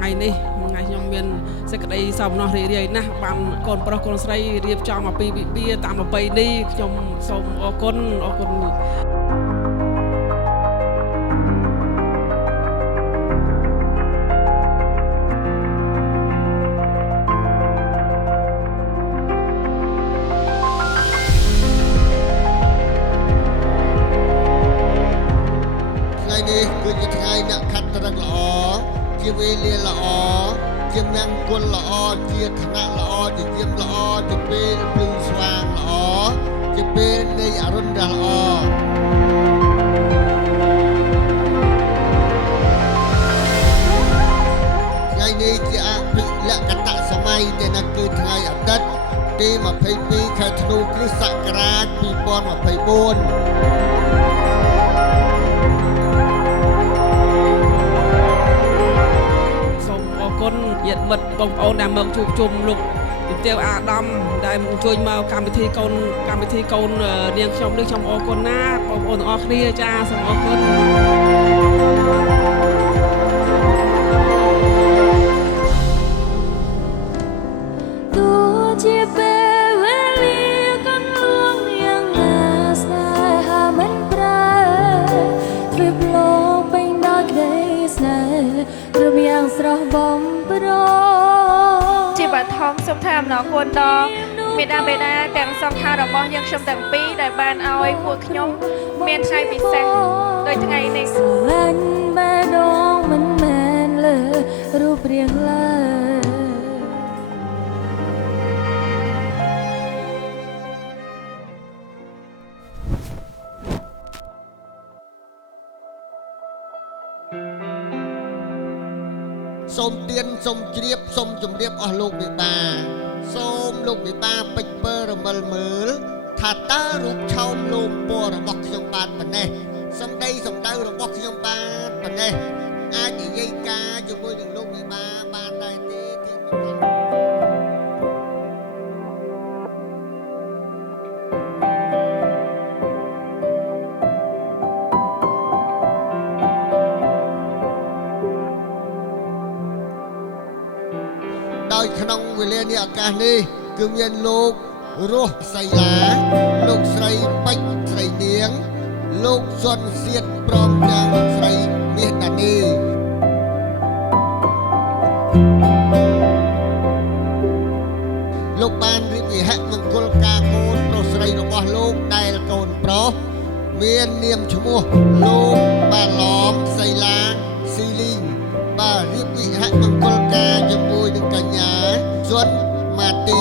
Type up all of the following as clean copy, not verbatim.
ថ្ងៃនេះខ្ញុំមានសេចក្តីសោមនស្សរីករាយណាស់បានកូនប្រុសកូនស្រីរៀបចំអំពីពិធីតាមប្រពៃណីខ្ញុំសូមអរគុណគឺជាថ្ងៃអ្នកខិតរឹកល្អជាវេលាល្អជាមង្គលល្អជាឋានៈល្អជាយាមល្អជាពេលភ្លឺស្វាងល្អជាពេលនៃអរុណដ៏ល្អថ្ងៃនេះជាអភិលក្ខតសម័យតែនោះគឺថ្ងៃអាទិត្យទី22ខែធ្នូគ្រិស្តសករាជ2024ញាតិមិត្តបងប្អូនដែលមកជួបជុំលោកជំទាវអាដាមដែលជួយមកកម្មវិធីកូននាងខ្ញុំនេះខ្ញុំអរគុណណាស់បងប្អូនទាំងអស់គ្នាចាសូមអរគុណសូមថ្លែងអំណរគុណដល់មេដាបេដាទាំងសងខាងរបស់យើងខ្ញុំទាំងពីរដែលបានឲ្យពួកខ្ញុំមានថ្ងៃពិសេសដូចថ្ងៃនេះលាញ់បេះដូងមិនមែនលើរូបរាងឡើយសូមទៀនសូមជ្រាបសូមជម្រាបអស់លោកមេបាសូមលោកមេបាពេចពើរមិលមើលថាតើរូបឆោមលោមពណ៌របស់ខ្ញុំបានប៉ុណ្ណេះសម្ដីសម្ដៅរបស់ខ្ញុំបានប៉ុណ្ណេះអាចនិយាយការជាមួយនឹងលោកមេបាបានដែរទេទៀតដោយក្នុងវេលានេះឱកាសនេះគឺមានលោករស់សីឡាលោកស្រីពេជ្រស្រីនាងលោកសុនសៀតព្រមទាំងលោកស្រីមាសដានីលោកបានរៀបវិហមង្គលការកូនប្រុសស្រីរបស់លោកដែលកូនប្រុសមាននាមឈ្មោះលោកបាឡំសីឡាស៊ីលីងបាទរៀបវិហមង្គលការជាមួយនឹងកញ្ញាសុនម៉ាទី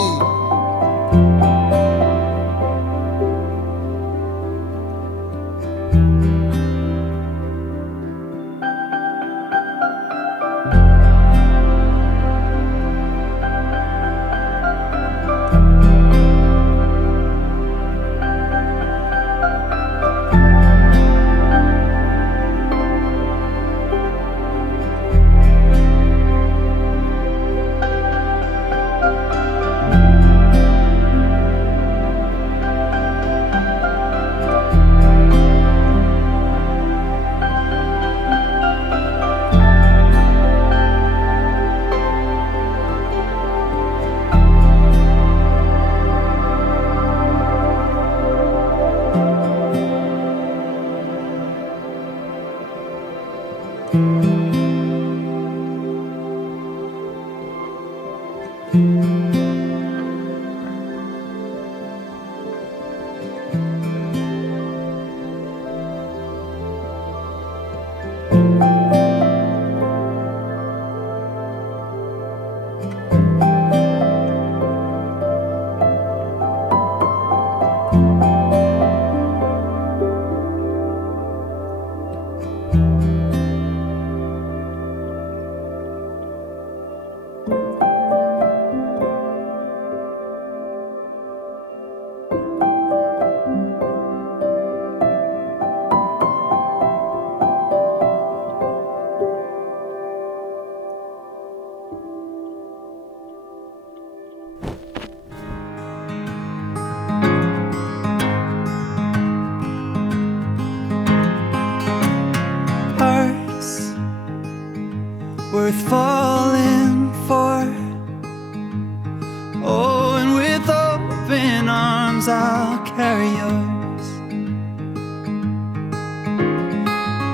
Oh, and with open arms I'll carry yours.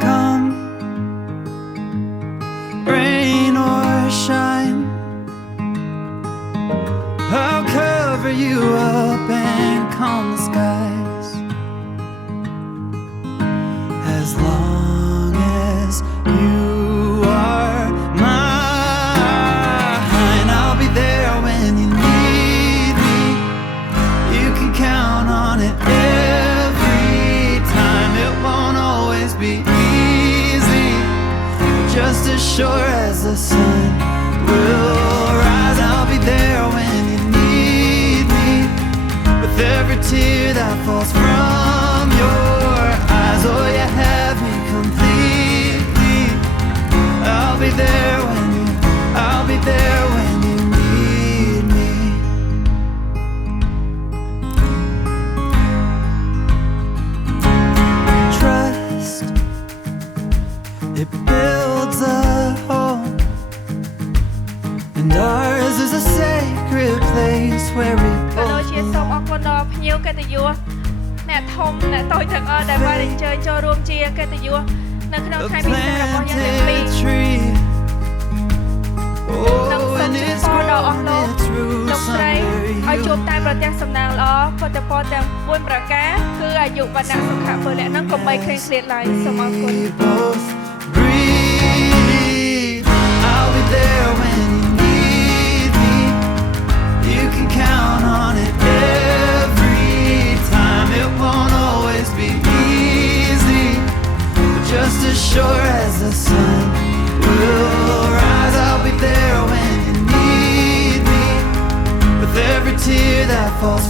Come, rain or shine, I'll cover you up and calm the skies. As long as you are mine, I'll be there when you need me. You can count on it every time. It won't always be easy, but just as sure as the sun will rise, I'll be there when you need me. With every tear that falls from your eyes, oh, you have me completely. I'll be there when I'll be there when you need me. Trust, it builds a home, and ours is a sacred place where we ក៏ដូចជាសូមអរគុណដល់ភ្ញៀវកិត្តិយសអ្នកធំអ្នកតូចទាំងអស់ដែលបានអញ្ជើញចូលរួមជាកិត្តិយសនៅក្នុងថ្ងៃពិសេសរបស់យើងទាំងពីរ tree. និងសូមជូនពរដល់អស់លោកលោកស្រីឲ្យជួបតែប្រទះសំណាងល្អពុទ្ធពរទាំង4ប្រការគឺអាយុវណ្ណៈសុខៈពលៈនឹងកុំបីឃ្លាតឃ្លាតឡើយសូមអរគុណ We both breathe. I'll be there when you need me. You can count on it every time. It won't always be easy, but just as sure as the sun will rise, I'll be there when you need me. With every tear that falls